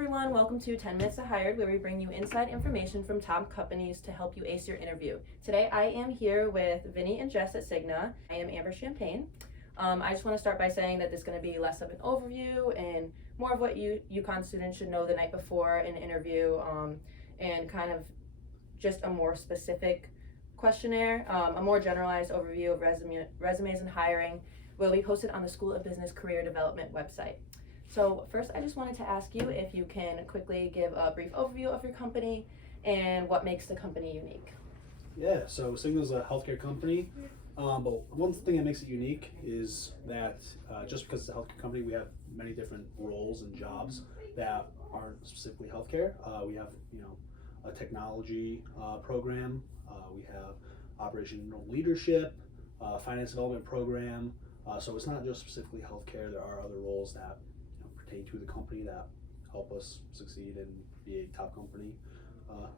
everyone, welcome to 10 Minutes to Hired, where we bring you inside information from top companies to help you ace your interview. Today I am here with Vinny and Jess at Cigna. I am Amber Champagne. I just want to start by saying that this is going to be less of an overview and more of what UConn students should know the night before an interview, and kind of just a more specific questionnaire. A more generalized overview of resumes and hiring will be posted on the School of Business Career Development website. So first, I just wanted to ask you if you can quickly give a brief overview of your company and what makes the company unique. Yeah, so Cigna's a healthcare company, but one thing that makes it unique is that just because it's a healthcare company, we have many different roles and jobs that aren't specifically healthcare. We have, a technology program. We have operational leadership, finance development program. So it's not just specifically healthcare. There are other roles that pertain to the company that help us succeed and be a top company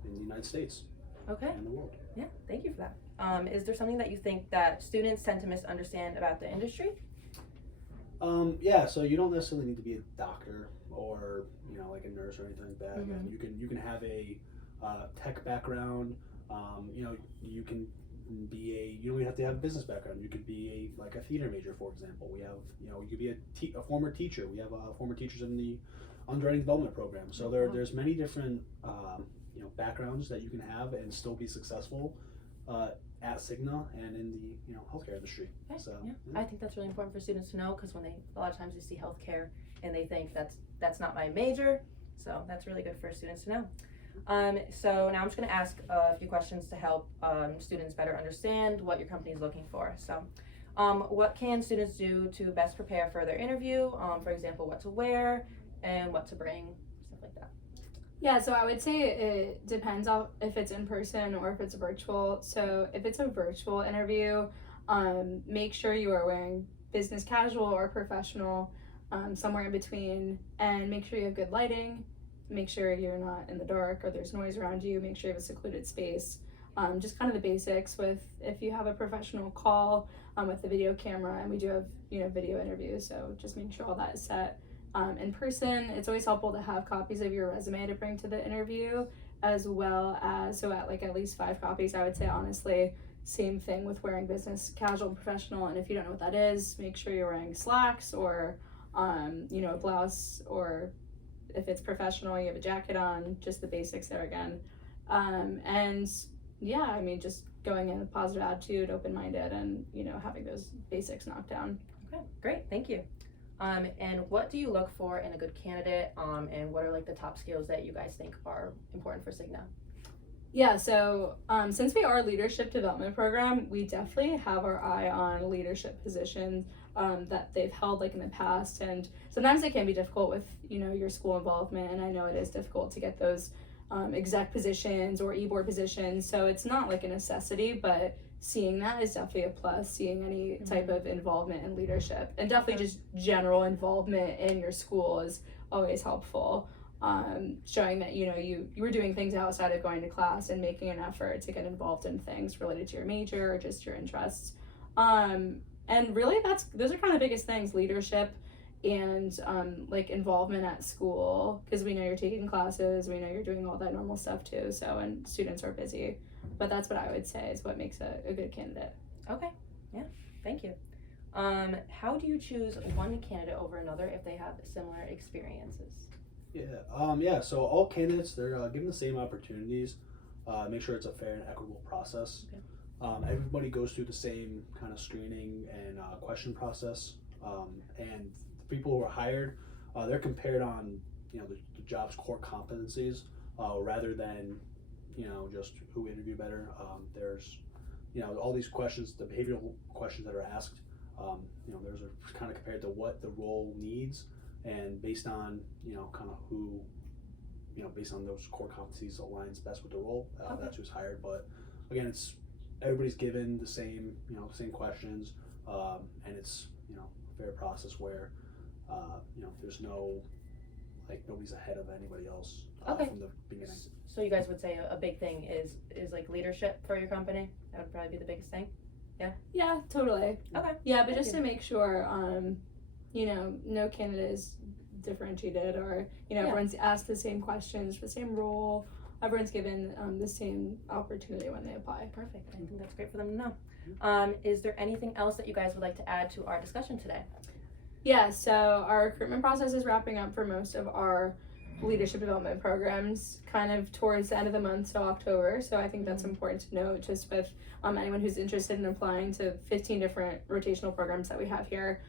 in the United States. Okay. And the world. Yeah, thank you for that. Is there something that you think that students tend to misunderstand about the industry? Yeah, so you don't necessarily need to be a doctor or like a nurse or anything like that. Mm-hmm. You can have a tech background. You can be you don't even have to have a business background. You could be a theater major, for example. We have you could be a former teacher. We have former teachers in the underwriting development program. So there's many different backgrounds that you can have and still be successful at Cigna and in the healthcare industry. Okay. So yeah. I think that's really important for students to know, because when a lot of times they see healthcare and they think that's not my major. So that's really good for students to know. So now I'm just going to ask a few questions to help students better understand what your company is looking for. So what can students do to best prepare for their interview? For example, what to wear and what to bring, stuff like that. Yeah, so I would say it depends on if it's in person or if it's virtual. So if it's a virtual interview, make sure you are wearing business casual or professional, somewhere in between, and make sure you have good lighting. Make sure you're not in the dark or there's noise around you. Make sure you have a secluded space. Just kind of the basics with if you have a professional call with the video camera, and we do have video interviews, so just make sure all that is set. In person, it's always helpful to have copies of your resume to bring to the interview, as well as at least 5 copies. I would say honestly, same thing with wearing business casual and professional. And if you don't know what that is, make sure you're wearing slacks or a blouse, or if it's professional, you have a jacket on, just the basics there again. And yeah, I mean, just going in with a positive attitude, open-minded, and, having those basics knocked down. Okay, great, thank you. And what do you look for in a good candidate, and what are the top skills that you guys think are important for Cigna? Yeah, so since we are a leadership development program, we definitely have our eye on leadership positions that they've held in the past, and sometimes it can be difficult with your school involvement, and I know it is difficult to get those exec positions or e-board positions, so it's not a necessity, but seeing that is definitely a plus. Seeing any type of involvement in leadership, and definitely just general involvement in your school, is always helpful. Showing that you were doing things outside of going to class and making an effort to get involved in things related to your major or just your interests. And really those are kind of the biggest things: leadership and involvement at school, because we know you're taking classes, we know you're doing all that normal stuff too, so, and students are busy, but that's what I would say is what makes a good candidate. Okay, yeah, thank you. How do you choose one candidate over another if they have similar experiences? Yeah, so all candidates, they're given the same opportunities. Make sure it's a fair and equitable process. Okay. Everybody goes through the same kind of screening and question process, and the people who are hired, they're compared on the job's core competencies rather than just who interviewed better. There's all these questions, the behavioral questions that are asked. Those are kind of compared to what the role needs, and based on kind of who based on those core competencies aligns best with the role. Okay. That's who's hired. But again, it's everybody's given the same same questions, and it's a fair process where there's no nobody's ahead of anybody else okay. from the beginning. So you guys would say a big thing is leadership for your company? That would probably be the biggest thing. Yeah, totally. Okay. Yeah, but just to make sure no candidate is differentiated, or Yeah. everyone's asked the same questions for the same role. Everyone's given the same opportunity when they apply. Perfect. I think that's great for them to know. Is there anything else that you guys would like to add to our discussion today? Yeah, so our recruitment process is wrapping up for most of our leadership development programs kind of towards the end of the month, so October. So I think that's important to note, just with anyone who's interested in applying to 15 different rotational programs that we have here,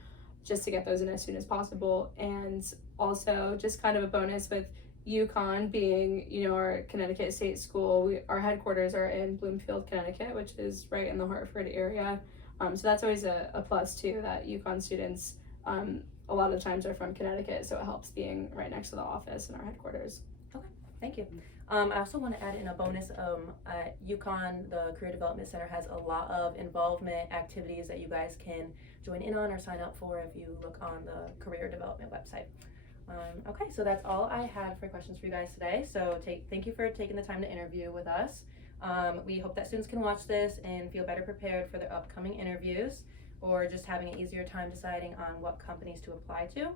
just to get those in as soon as possible. And also just kind of a bonus with UConn being, our Connecticut State School, our headquarters are in Bloomfield, Connecticut, which is right in the Hartford area. So that's always a plus too, that UConn students a lot of the times are from Connecticut, so it helps being right next to the office and our headquarters. Okay, thank you. I also want to add in a bonus. At UConn, the Career Development Center has a lot of involvement activities that you guys can join in on or sign up for if you look on the Career Development website. Okay, so that's all I had for questions for you guys today. So thank you for taking the time to interview with us. We hope that students can watch this and feel better prepared for their upcoming interviews, or just having an easier time deciding on what companies to apply to.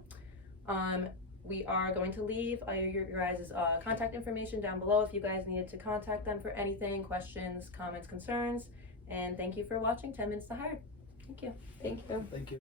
We are going to leave your guys' contact information down below if you guys needed to contact them for anything, questions, comments, concerns. And thank you for watching 10 Minutes to Hire. Thank you. Thank you. Thank you.